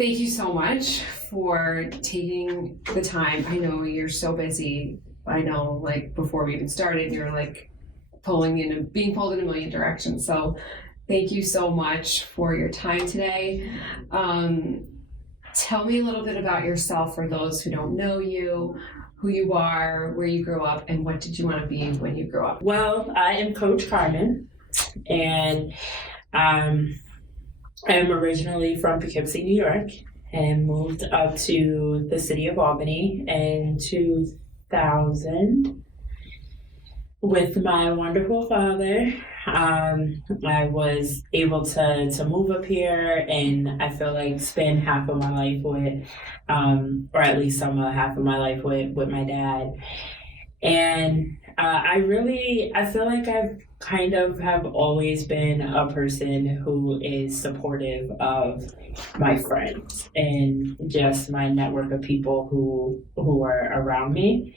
Thank you so much for taking the time. I know you're so busy. I know, like, before we even started, you're like being pulled in a million directions. So thank you so much for your time today. Tell me a little bit about yourself for those who don't know you, who you are, where you grew up, and what did you want to be when you grew up? Well, I am Coach Carmen, and I'm originally from Poughkeepsie, New York, and moved up to the city of Albany in 2000 with my wonderful father. I was able to move up here, and I feel like spend half of my life with, or at least half of my life with my dad. And I feel like I've kind of have always been a person who is supportive of my friends and just my network of people who are around me.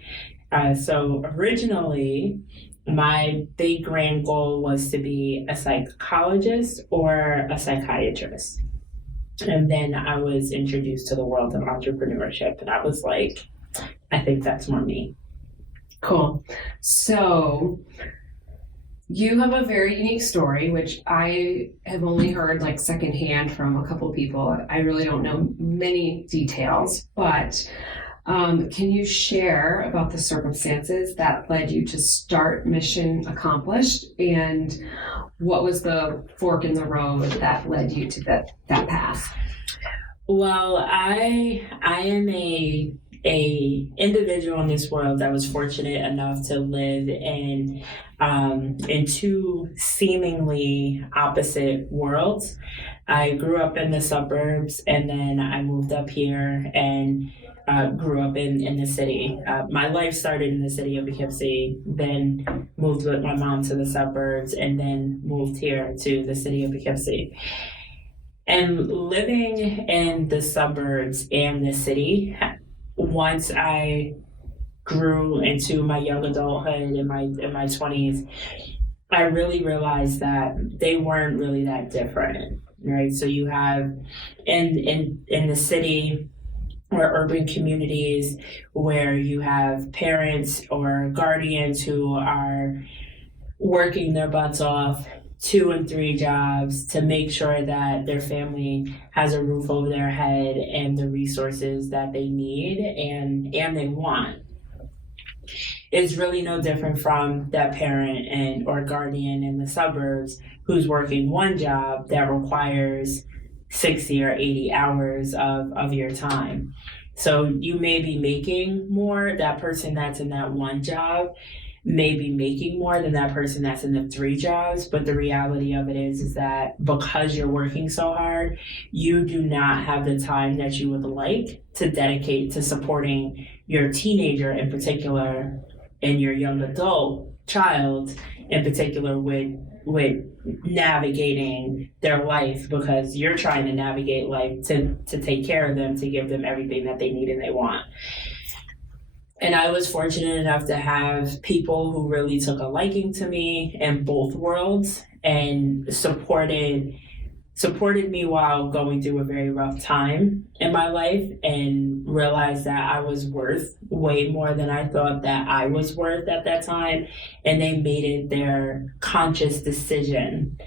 So originally, my big grand goal was to be a psychologist or a psychiatrist. And then I was introduced to the world of entrepreneurship, and I was like, I think that's more me. Cool. So you have a very unique story, which I have only heard like secondhand from a couple of people. I really don't know many details, but can you share about the circumstances that led you to start Mission Accomplished, and what was the fork in the road that led you to that path? Well, I am a individual in this world that was fortunate enough to live in two seemingly opposite worlds. I grew up in the suburbs, and then I moved up here and grew up in the city. My life started in the city of Poughkeepsie, then moved with my mom to the suburbs, and then moved here to the city of Poughkeepsie. And living in the suburbs and the city, once I grew into my young adulthood in my 20s, I really realized that they weren't really that different, right? So you have in the city or urban communities where you have parents or guardians who are working their butts off 2 and 3 jobs to make sure that their family has a roof over their head and the resources that they need and they want. It's really no different from that parent or guardian in the suburbs who's working one job that requires 60 or 80 hours of your time. So you may be making more. That person that's in that one job may be making more than that person that's in the 3 jobs, but the reality of it is that because you're working so hard, you do not have the time that you would like to dedicate to supporting your teenager in particular and your young adult child in particular with navigating their life, because you're trying to navigate life to take care of them, to give them everything that they need and they want. And I was fortunate enough to have people who really took a liking to me in both worlds and supported me while going through a very rough time in my life, and realized that I was worth way more than I thought that I was worth at that time. And they made it their conscious decision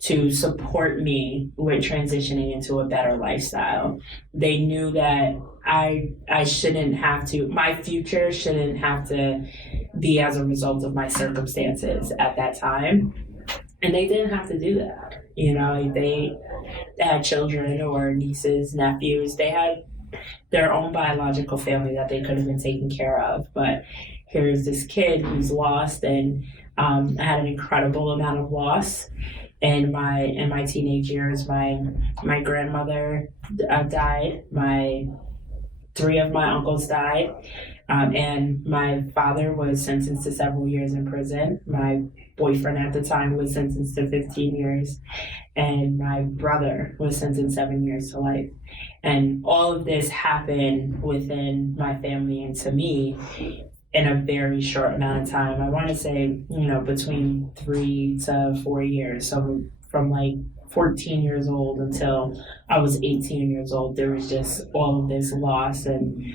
to support me with transitioning into a better lifestyle. They knew that I shouldn't have to, my future shouldn't have to be as a result of my circumstances at that time. And they didn't have to do that. You know, they had children or nieces, nephews. They had their own biological family that they could have been taken care of. But here's this kid who's lost, and I had an incredible amount of loss. In my teenage years, my grandmother died. 3 of my uncles died, and my father was sentenced to several years in prison. My boyfriend at the time was sentenced to 15 years, and my brother was sentenced 7 years to life. And all of this happened within my family and to me in a very short amount of time. I want to say, between 3 to 4 years. So from like 14 years old until I was 18 years old. There was just all of this loss, and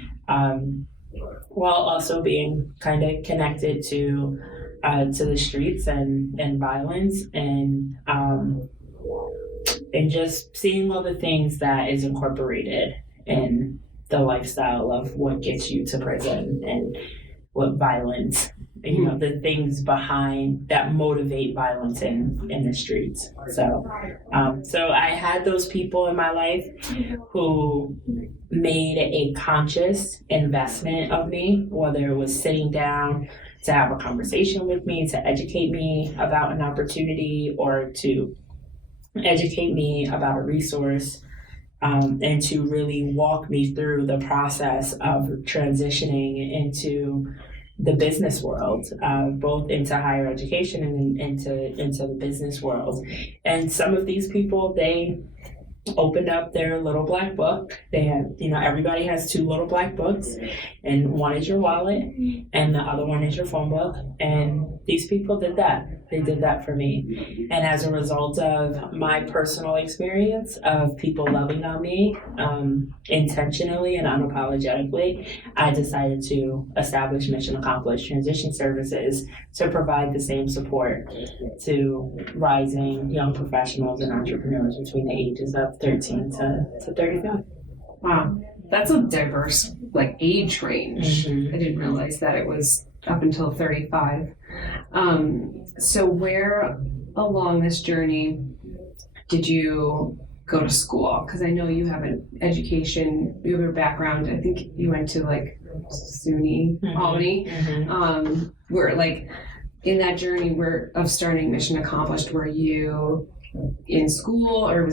while also being kind of connected to the streets and violence, and just seeing all the things that is incorporated in the lifestyle of what gets you to prison and what violence, the things behind that motivate violence in the streets. So I had those people in my life who made a conscious investment of me, whether it was sitting down to have a conversation with me, to educate me about an opportunity, or to educate me about a resource, and to really walk me through the process of transitioning into the business world, both into higher education and into the business world. And some of these people, they opened up their little black book. They had, everybody has two little black books, and one is your wallet and the other one is your phone book. And these people did that. They did that for me. And as a result of my personal experience of people loving on me, intentionally and unapologetically, I decided to establish Mission Accomplished Transition Services to provide the same support to rising young professionals and entrepreneurs between the ages of 13 to 35. Wow. That's a diverse age range. Mm-hmm. I didn't realize that it was up until 35. So where along this journey did you go to school? Because I know you have an education, you have a background. I think you went to SUNY, Albany. Mm-hmm. Where in that journey of starting Mission Accomplished, were you in school, or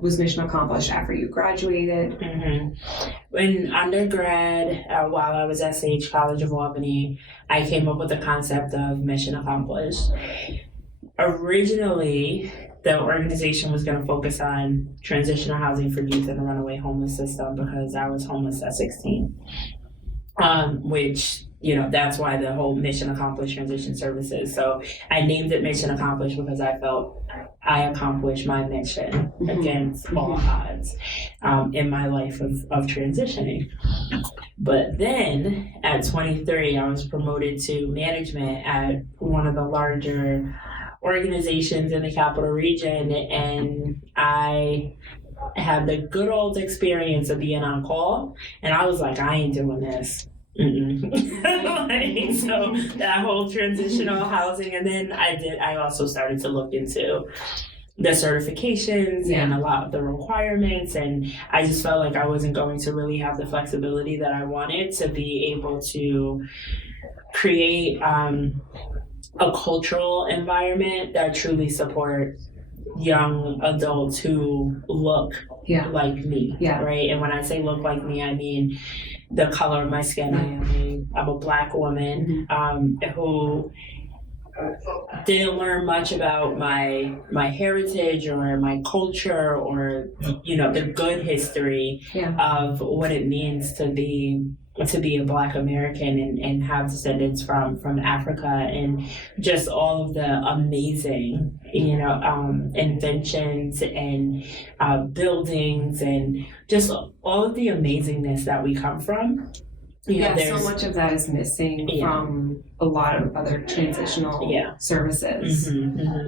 was Mission Accomplished after you graduated? Mm-hmm. In undergrad, while I was at Sage College of Albany, I came up with the concept of Mission Accomplished. Originally, the organization was going to focus on transitional housing for youth in the runaway homeless system, because I was homeless at 16, which, that's why the whole Mission Accomplished Transition Services. So I named it Mission Accomplished because I felt I accomplished my mission against all odds in my life of transitioning. But then at 23, I was promoted to management at one of the larger organizations in the capital region, and I had the good old experience of being on call, and I was like, I ain't doing this. So that whole transitional housing, and then I also started to look into the certifications and a lot of the requirements, and I just felt like I wasn't going to really have the flexibility that I wanted to be able to create a cultural environment that truly supports young adults who look like me, right? And when I say look like me, I mean the color of my skin. I'm a Black woman who didn't learn much about my heritage or my culture, or the good history of what it means to be a Black American and have descendants from Africa, and just all of the amazing inventions and buildings, and just all of the amazingness that we come from. So much of that is missing from a lot of other transitional services.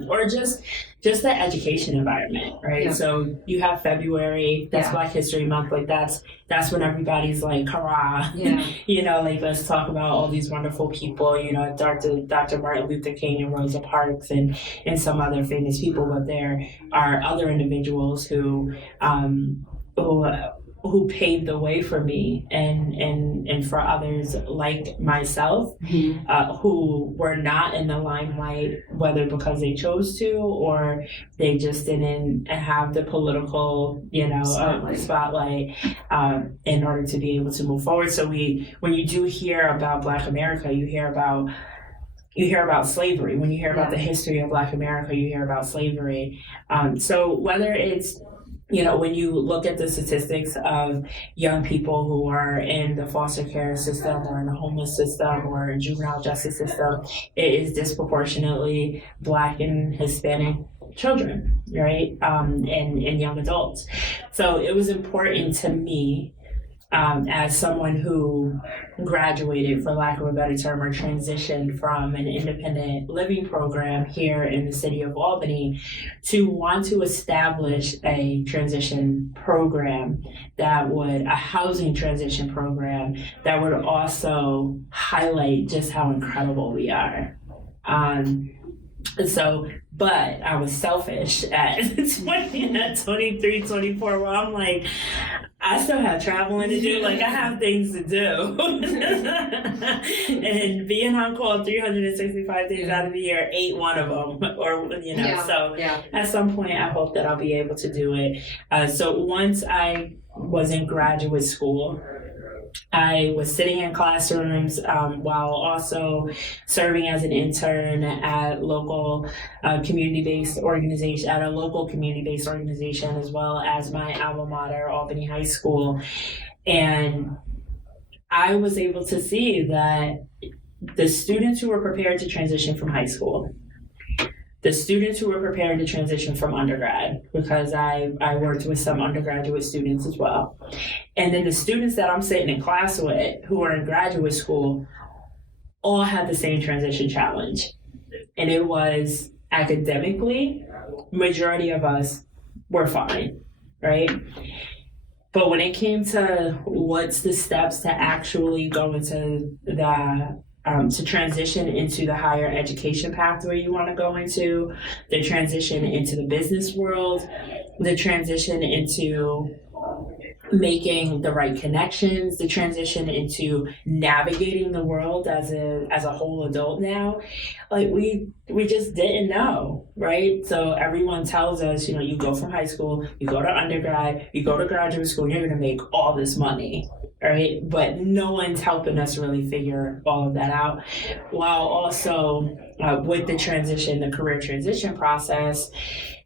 Or just the education environment, right? So you have February, that's Black History Month, that's when everybody's like, hurrah, let's talk about all these wonderful people, Dr. Martin Luther King and Rosa Parks and some other famous people, but there are other individuals who paved the way for me and for others like myself, who were not in the limelight, whether because they chose to or they just didn't have the political, spotlight in order to be able to move forward. So when you do hear about Black America, you hear about slavery. When you hear about the history of Black America, you hear about slavery. So whether it's when you look at the statistics of young people who are in the foster care system or in the homeless system or juvenile justice system, it is disproportionately Black and Hispanic children, right? And young adults. So it was important to me, as someone who graduated, for lack of a better term, or transitioned from an independent living program here in the city of Albany, to want to establish a transition program a housing transition program that would also highlight just how incredible we are. But I was selfish at 23, 24, where I'm like, I still have traveling to do. Like, I have things to do. And being on call 365 days out of the year ain't one of them. At some point, I hope that I'll be able to do it. So once I was in graduate school, I was sitting in classrooms while also serving as an intern at local community-based organization, as well as my alma mater, Albany High School. And I was able to see that the students who were prepared to transition from high school, the students who were prepared to transition from undergrad, because I worked with some undergraduate students as well. And then the students that I'm sitting in class with who are in graduate school all had the same transition challenge. And it was academically, majority of us were fine, right? But when it came to what's the steps to actually go into to transition into the higher education pathway you want to go into, the transition into the business world, the transition into making the right connections, the transition into navigating the world as a whole adult now, like we just didn't know, right? So everyone tells us, you go from high school, you go to undergrad, you go to graduate school, and you're going to make all this money, right? But no one's helping us really figure all of that out. While also with the career transition process,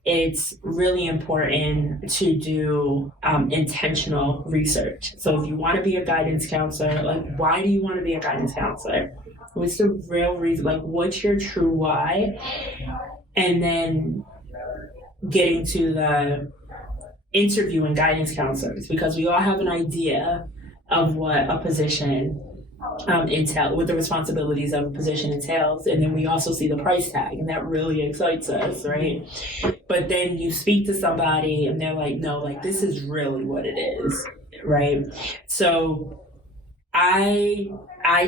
it's really important to do intentional research. So if you want to be a guidance counselor, like, why do you want to be a guidance counselor? What's the real reason? Like, what's your true why? And then getting to the interviewing guidance counselors, because we all have an idea of what a position what the responsibilities of a position entails, and then we also see the price tag, and that really excites us, right? But then you speak to somebody and they're like, no, like, this is really what it is, right? So I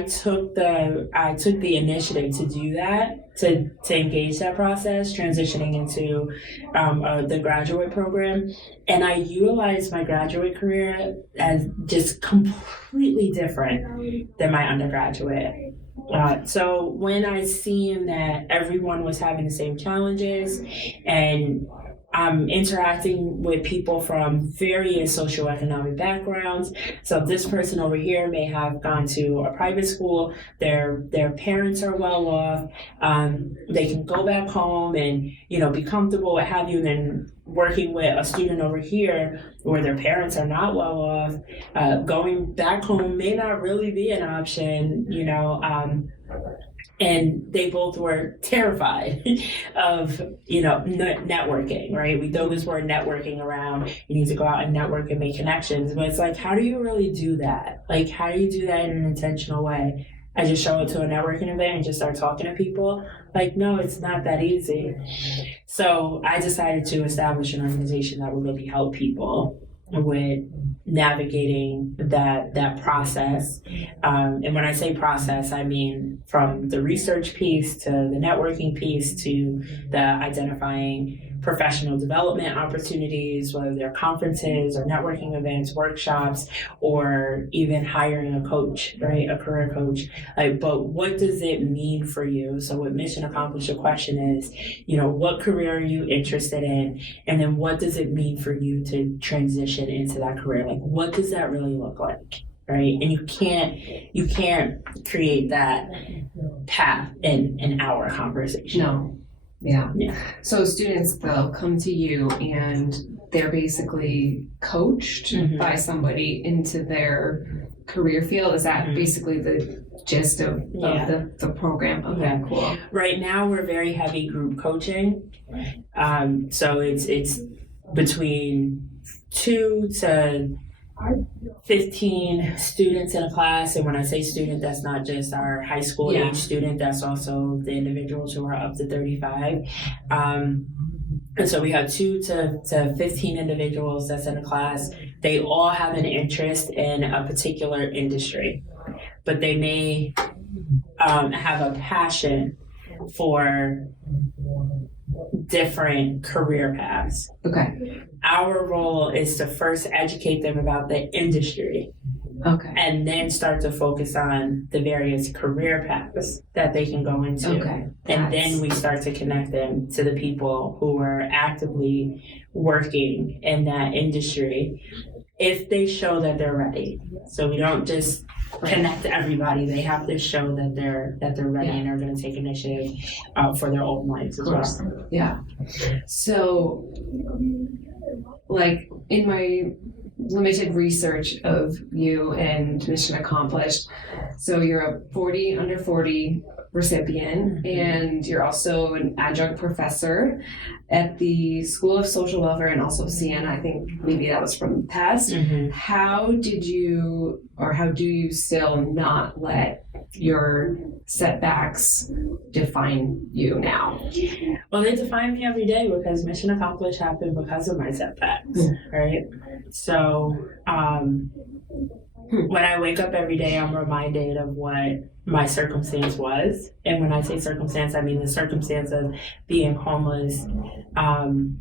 took the initiative to do that, to engage that process, transitioning into the graduate program. And I utilized my graduate career as just completely different than my undergraduate. So when I seen that everyone was having the same challenges, and I'm interacting with people from various socioeconomic backgrounds. So this person over here may have gone to a private school, their parents are well off, they can go back home and, be comfortable, what have you, and then working with a student over here where their parents are not well off, going back home may not really be an option, and they both were terrified of, networking, right? We throw this word networking around. You need to go out and network and make connections. But it's like, how do you really do that? Like, how do you do that in an intentional way? I just show up to a networking event and just start talking to people? Like, no, it's not that easy. So I decided to establish an organization that would really help people with navigating that process. And when I say process, I mean from the research piece to the networking piece to the identifying professional development opportunities, whether they're conferences or networking events, workshops, or even hiring a coach, right? A career coach. But what does it mean for you? So with Mission Accomplished, the question is, what career are you interested in? And then what does it mean for you to transition into that career? Like, what does that really look like? Right? And you can't create that path in an hour conversation. No. Yeah. So students, they'll come to you and they're basically coached by somebody into their career field? Is that basically the gist of the program? Okay, cool. Right now, we're very heavy group coaching. So it's between 2 to 15 students in a class. And when I say student, that's not just our high school age student, that's also the individuals who are up to 35. And so we have 2 to 15 individuals that's in a class. They all have an interest in a particular industry, but they may have a passion for different career paths. Okay. Our role is to first educate them about the industry. Okay. And then start to focus on the various career paths that they can go into. Okay. And then we start to connect them to the people who are actively working in that industry if they show that they're ready. So we don't just connect everybody. They have to show that they're ready and are going to take initiative for their own lives as well. Yeah. So, like, in my limited research of you and Mission Accomplished, so you're a 40 under 40 recipient, and you're also an adjunct professor at the School of Social Welfare and also Siena. I think maybe that was from the past. How did you, or how do you still not let your setbacks define you now? Well, they define me every day because Mission Accomplished happened because of my setbacks, right? So when I wake up every day, I'm reminded of what my circumstance was. And when I say circumstance, I mean the circumstance of being homeless, and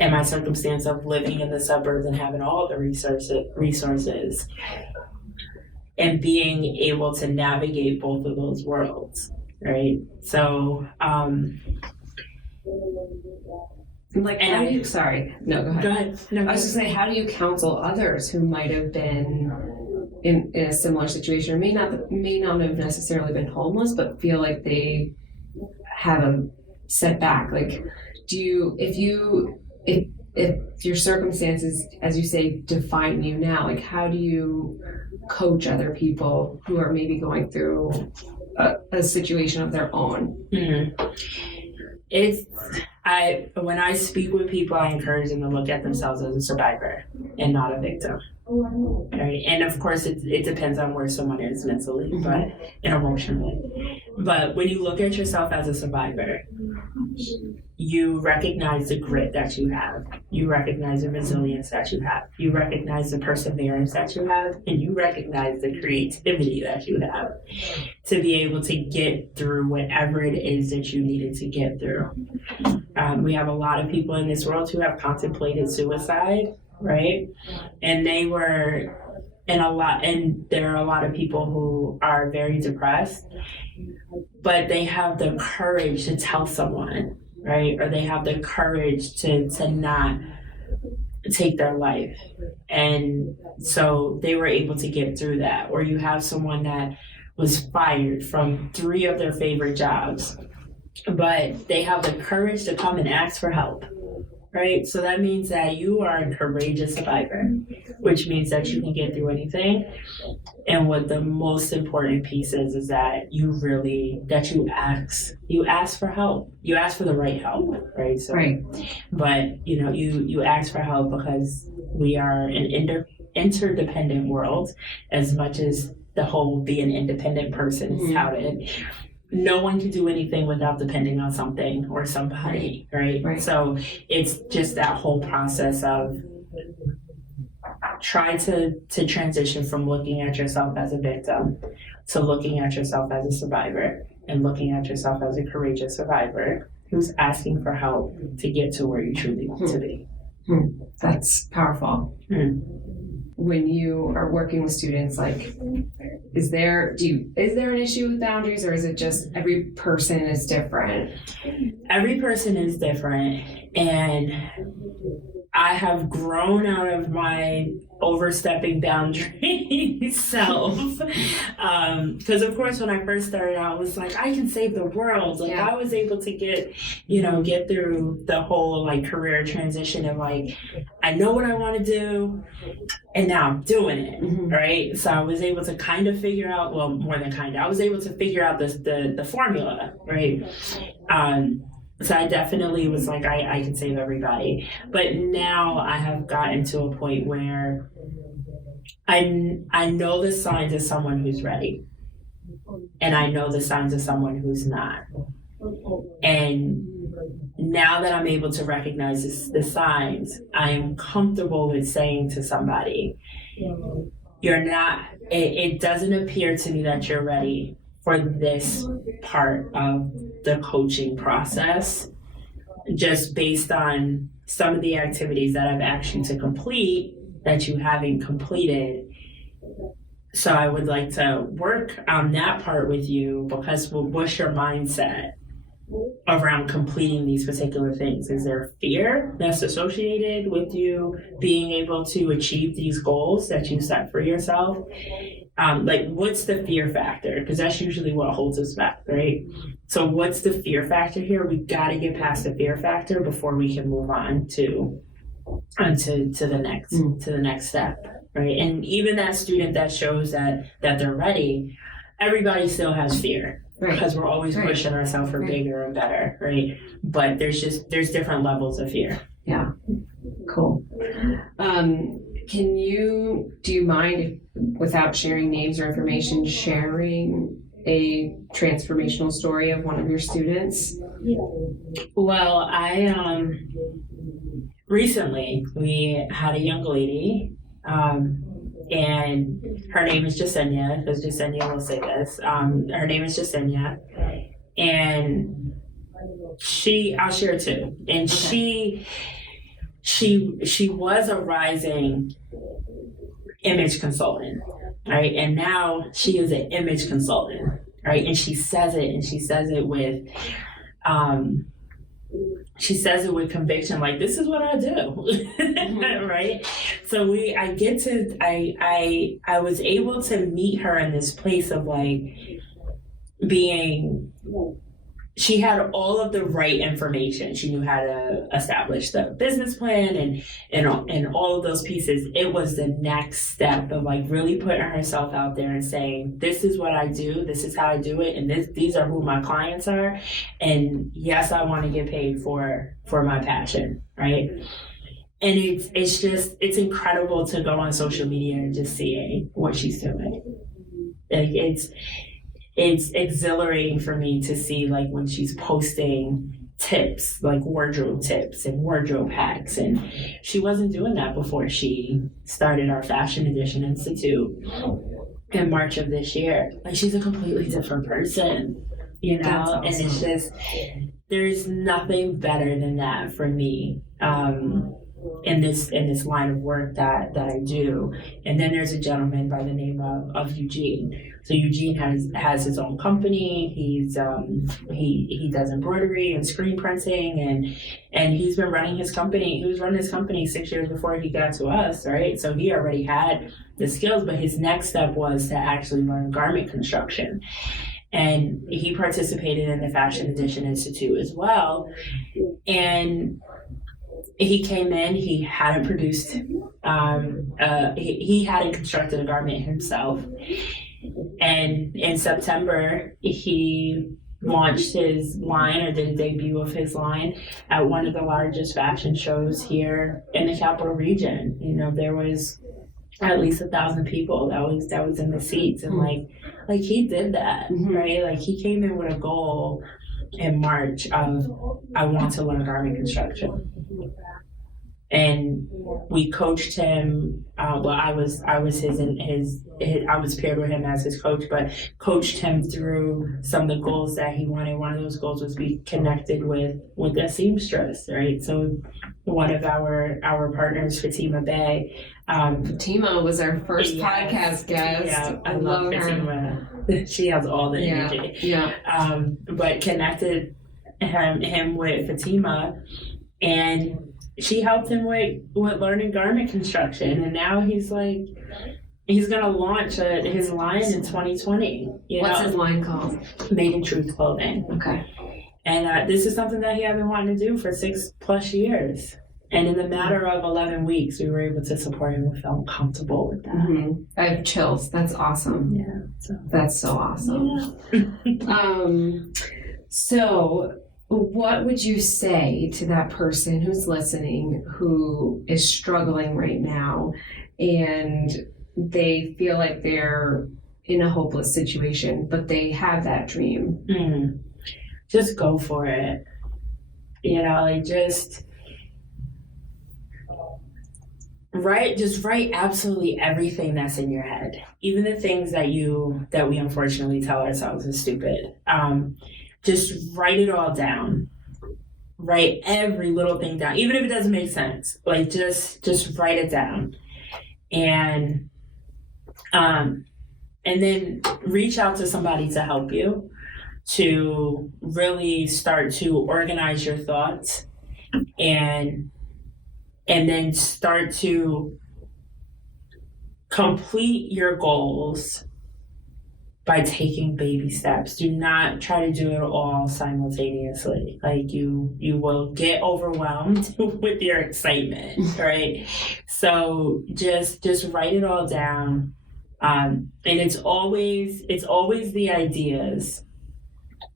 my circumstance of living in the suburbs and having all the resources and being able to navigate both of those worlds, right? So, like, and how do you, sorry, no, go ahead. Go ahead. No, I was just saying, how do you counsel others who might have been in a similar situation, or may not have necessarily been homeless, but feel like they have a setback? Like, do you, if your circumstances, as you say, define you now, like, how do you coach other people who are maybe going through a situation of their own? When I speak with people, I encourage them to look at themselves as a survivor and not a victim. Right? And of course, it depends on where someone is mentally, but and emotionally. But when you look at yourself as a survivor, you recognize the grit that you have. You recognize the resilience that you have. You recognize the perseverance that you have, and you recognize the creativity that you have to be able to get through whatever it is that you needed to get through. We have a lot of people in this world who have contemplated suicide, right? And there are a lot of people who are very depressed, but they have the courage to tell someone, right? Or they have the courage to not take their life. And so they were able to get through that. Or you have someone that was fired from 3 of their favorite jobs, but they have the courage to come and ask for help. Right? So that means that you are a courageous survivor, which means that you can get through anything. And what the most important piece is that you ask for help. You ask for the right help, right? So, right. But, you ask for help because we are an interdependent world, as much as the whole be an independent person is touted. No one can do anything without depending on something or somebody, right? So it's just that whole process of try to transition from looking at yourself as a victim to looking at yourself as a survivor, and looking at yourself as a courageous survivor who's asking for help to get to where you truly want to be. That's powerful. When you are working with students, like, is there an issue with boundaries, or is it just every person is different? Every person is different, and I have grown out of my overstepping boundaries self. Because of course, when I first started out, I was like, I can save the world. Like I was able to get through the whole like career transition of like, I know what I want to do and now I'm doing it. Right. So I was able to kind of figure out, well, more than kind of, I was able to figure out the formula. Right. So I definitely was like, I can save everybody. But now I have gotten to a point where I know the signs of someone who's ready. And I know the signs of someone who's not. And now that I'm able to recognize the signs, I am comfortable with saying to somebody, you're not, it doesn't appear to me that you're ready for this part of the coaching process, just based on some of the activities that I've asked you to complete that you haven't completed. So I would like to work on that part with you, because what's your mindset around completing these particular things? Is there fear that's associated with you being able to achieve these goals that you set for yourself? Like, what's the fear factor? Because that's usually what holds us back, right? So what's the fear factor here? We got to get past the fear factor before we can move on to the next step, right? And even that student that shows that they're ready, everybody still has fear, right? Because we're always pushing ourselves for bigger and better, right? But there's different levels of fear. Yeah, cool. Do you mind, if, without sharing names or information, sharing a transformational story of one of your students? Well, recently we had a young lady, and her name is Jasenia, because Jasenia will say this. Her name is Jasenia, and I'll share too. And she was a rising image consultant, right? And now she is an image consultant, right? And she says it with conviction, like, this is what I do. Right? So I was able to meet her in this place of like she had all of the right information. She knew how to establish the business plan and all of those pieces. It was the next step of like really putting herself out there and saying, this is what I do, this is how I do it, and these are who my clients are. And yes, I want to get paid for my passion, right? And it's incredible to go on social media and just see what she's doing. Like it's exhilarating for me to see like when she's posting tips, like wardrobe tips and wardrobe hacks. And she wasn't doing that before she started our Fashion Edition Institute in March of this year. Like, she's a completely different person, you know? Awesome. And it's just, there's nothing better than that for me. In this line of work that I do. And then there's a gentleman by the name of Eugene. So Eugene has his own company. He's he does embroidery and screen printing, and he's been running his company. He was running his company 6 years before he got to us, right? So he already had the skills, but his next step was to actually learn garment construction. And he participated in the Fashion Edition Institute as well. And he came in, he hadn't produced, he hadn't constructed a garment himself. And in September, he launched his line, or did a debut of his line at one of the largest fashion shows here in the capital region. You know, there was at least 1,000 people that was in the seats. And like he did that, right? Like, he came in with a goal in March of, I want to learn garment construction. And we coached him. Well, I was paired with him as his coach, but coached him through some of the goals that he wanted. One of those goals was be connected with a seamstress, right? So one of our partners, Fatima Bay. Fatima was our first podcast guest. Yeah, I love Fatima. She has all the energy. Yeah. But connected him with Fatima, and she helped him with learning garment construction, and now he's gonna launch his line in 2020. What's his line called? Made in Truth Clothing. Okay. And this is something that he had been wanting to do for 6+ years. And in the matter of 11 weeks, we were able to support him. We felt comfortable with that. Mm-hmm. I have chills. That's awesome. Yeah. That's so awesome. Yeah. So what would you say to that person who's listening, who is struggling right now, and they feel like they're in a hopeless situation, but they have that dream? Just go for it. Just write absolutely everything that's in your head, even the things that we unfortunately tell ourselves is stupid. Just write it all down. Write every little thing down, even if it doesn't make sense. Just write it down, and then reach out to somebody to help you, to really start to organize your thoughts, and then start to complete your goals by taking baby steps. Do not try to do it all simultaneously. You will get overwhelmed with your excitement, right? So just write it all down. And it's always the ideas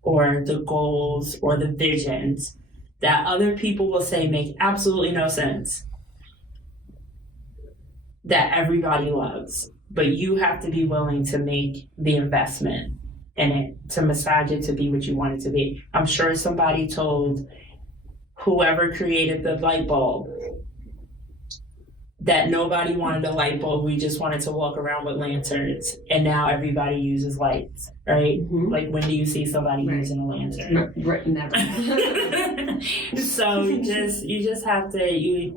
or the goals or the visions that other people will say make absolutely no sense, that everybody loves. But you have to be willing to make the investment in it, to massage it to be what you want it to be. I'm sure somebody told whoever created the light bulb that nobody wanted a light bulb. We just wanted to walk around with lanterns. And now everybody uses lights, right? Mm-hmm. When do you see somebody using a lantern? Never. So you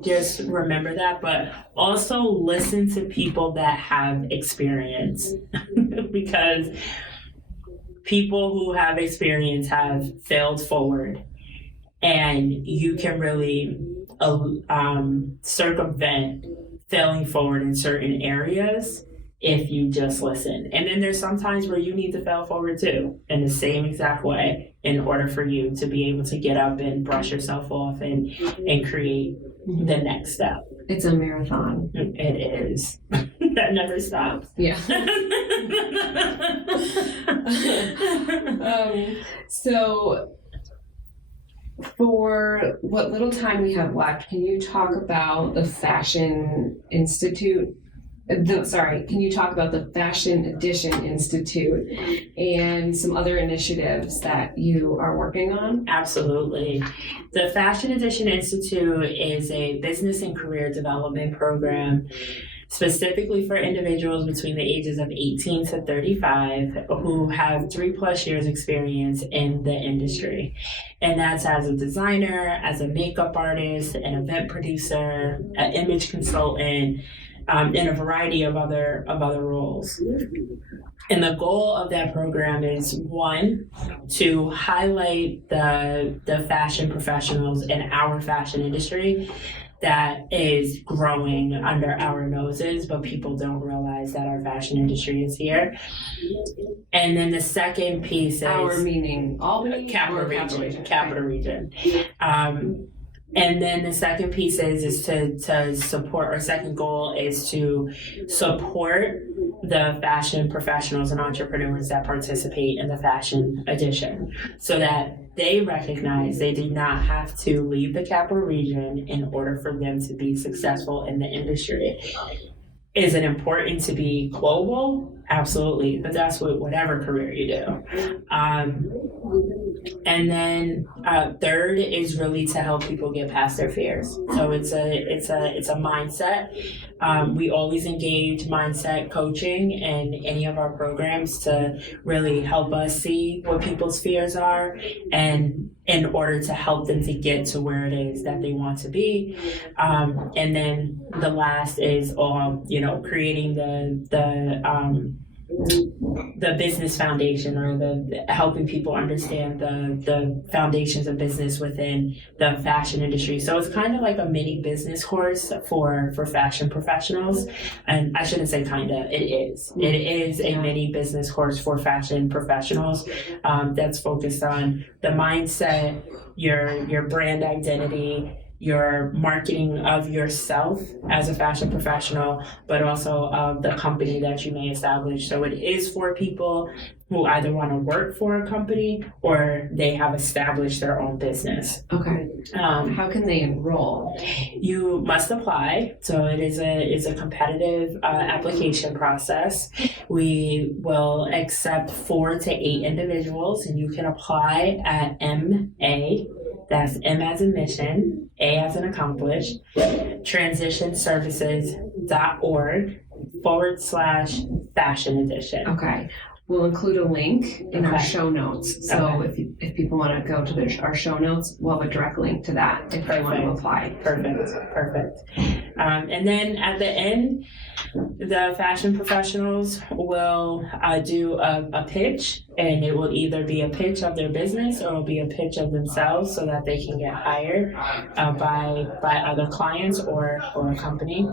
just remember that, but also listen to people that have experience, because people who have experience have failed forward, and you can really circumvent failing forward in certain areas if you just listen. And then there's some times where you need to fail forward too, in the same exact way, in order for you to be able to get up and brush yourself off and create the next step. It's a marathon. It is. That never stops. Yeah. So for what little time we have left, can you talk about the Fashion Institute? Can you talk about the Fashion Edition Institute and some other initiatives that you are working on? Absolutely. The Fashion Edition Institute is a business and career development program specifically for individuals between the ages of 18 to 35 who have 3+ years experience in the industry. And that's as a designer, as a makeup artist, an event producer, an image consultant, in a variety of other roles. And the goal of that program is, one, to highlight the fashion professionals in our fashion industry that is growing under our noses, but people don't realize that our fashion industry is here. And then the second piece is... Our meaning Albany? Capital Region. And then the second piece is to support, our second goal is to support the fashion professionals and entrepreneurs that participate in the Fashion Edition, so that they recognize they do not have to leave the capital region in order for them to be successful in the industry. Is it important to be global? Absolutely, but that's whatever career you do. And then third is really to help people get past their fears. So it's a mindset. We always engage mindset coaching in any of our programs to really help us see what people's fears are, and in order to help them to get to where it is that they want to be. And then the last is creating the business foundation, or the helping people understand the foundations of business within the fashion industry. So it's kind of like a mini business course for fashion professionals. And I shouldn't say kinda, it is. It is a mini business course for fashion professionals that's focused on the mindset, your brand identity, your marketing of yourself as a fashion professional, but also of the company that you may establish. So it is for people who either want to work for a company or they have established their own business. Okay. How can they enroll? You must apply. So it is a competitive application process. We will accept 4 to 8 individuals, and you can apply at MA. That's M as in mission, A as in accomplished, transitionservices.org/fashion edition. Okay. We'll include a link in our show notes. So if people want to go to our show notes, we'll have a direct link to that if they want to apply. Perfect. And then at the end, the fashion professionals will do a pitch, and it will either be a pitch of their business or it'll be a pitch of themselves so that they can get hired by other clients or a company.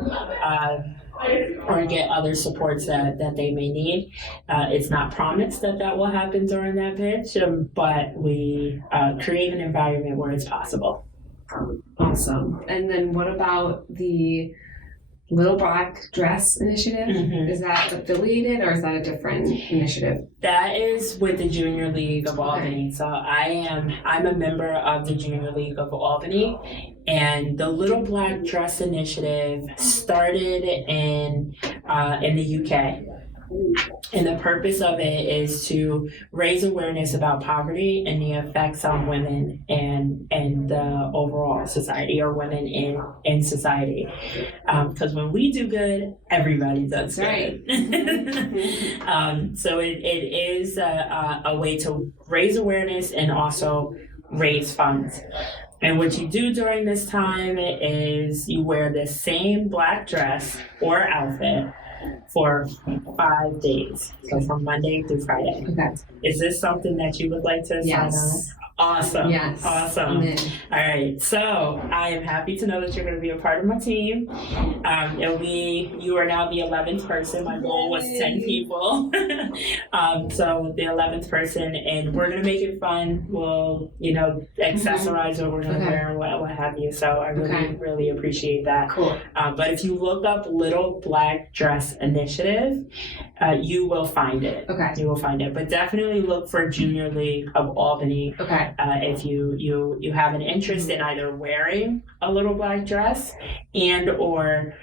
Or get other supports that they may need. It's not promised that will happen during that pitch, but we create an environment where it's possible. Awesome. And then what about the Little Black Dress Initiative? Mm-hmm. Is that affiliated or is that a different initiative? That is with the Junior League of Albany. So I'm a member of the Junior League of Albany, and the Little Black Dress Initiative started in the UK. And the purpose of it is to raise awareness about poverty and the effects on women and the overall society, or women in society. Because when we do good, everybody does good. Right. So it is a way to raise awareness and also raise funds. And what you do during this time is you wear the same black dress or outfit for 5 days. So from Monday through Friday. Okay. Is this something that you would like to sign on? Awesome. Yes. Awesome. Amen. All right. So I am happy to know that you're going to be a part of my team. You are now the 11th person. My goal was 10 people. So the 11th person, and we're going to make it fun. We'll, accessorize what we're going to wear and what have you. So I really appreciate that. Cool. But if you look up Little Black Dress Initiative, you will find it. Okay. You will find it. But definitely look for Junior League of Albany. Okay. If you have an interest in either wearing a little black dress and or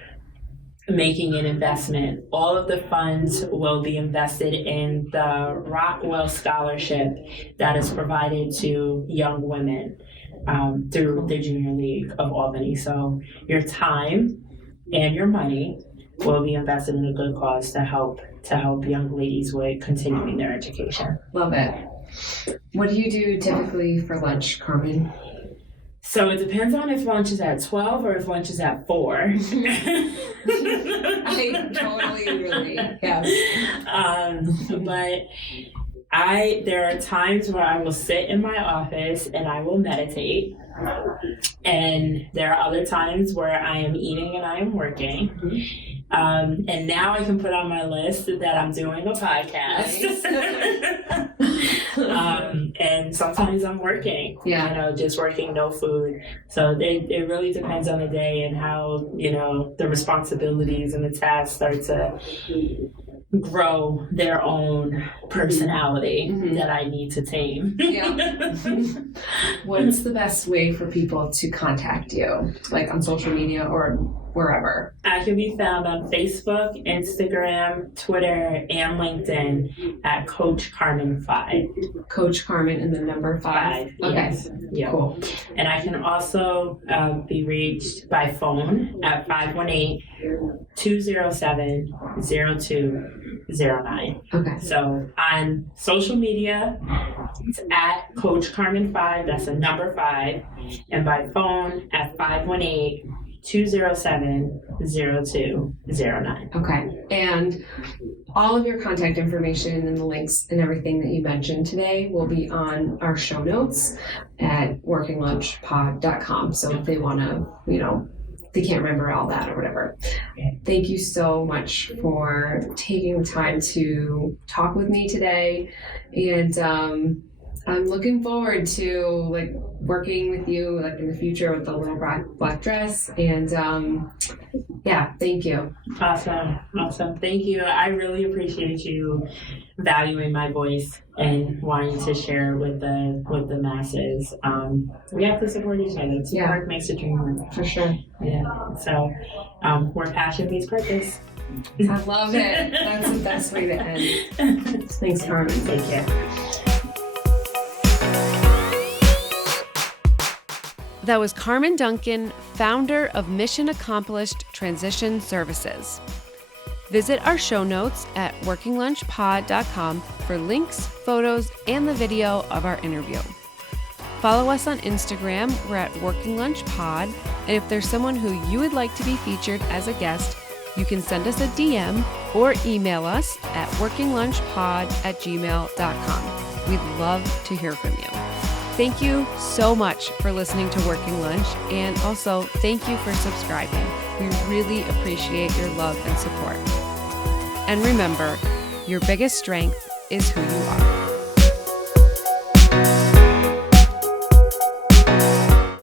making an investment, all of the funds will be invested in the Rockwell Scholarship that is provided to young women through the Junior League of Albany. So your time and your money will be invested in a good cause to help young ladies with continuing their education. Love it. What do you do typically for lunch, Carmen? So it depends on if lunch is at 12 or if lunch is at 4. I totally relate. Yes. But there are times where I will sit in my office and I will meditate. And there are other times where I am eating and I am working. And now I can put on my list that I'm doing a podcast. Nice. And sometimes I'm working, just working, no food. So it really depends on the day and how, the responsibilities and the tasks start to grow their own personality that I need to tame. Yeah. What's the best way for people to contact you, like on social media or wherever? I can be found on Facebook, Instagram, Twitter, and LinkedIn at Coach Carmen 5. Coach Carmen and the number 5. Okay. Yes. Yeah. Cool. And I can also be reached by phone at 518-207-0209. Okay. So on social media, it's at Coach Carmen 5. That's the number 5. And by phone at 518 207-0209. Okay. And all of your contact information and the links and everything that you mentioned today will be on our show notes at workinglunchpod.com. So if they want to, they can't remember all that or whatever. Thank you so much for taking the time to talk with me today. And I'm looking forward to working with you in the future with the little black dress. And thank you. Awesome. Thank you. I really appreciate you valuing my voice and wanting to share with the masses. We have to support each other. Teamwork makes the dream work. For sure. Yeah. So where passion meets purpose. I love it. That's the best way to end. Thanks, Carmen. Take care. That was Carmen Duncan, founder of Mission Accomplished Transition Services. Visit our show notes at workinglunchpod.com for links, photos, and the video of our interview. Follow us on Instagram, we're at workinglunchpod, and if there's someone who you would like to be featured as a guest, you can send us a DM or email us at workinglunchpod@gmail.com. We'd love to hear from you. Thank you so much for listening to Working Lunch, and also thank you for subscribing. We really appreciate your love and support. And remember, your biggest strength is who you are.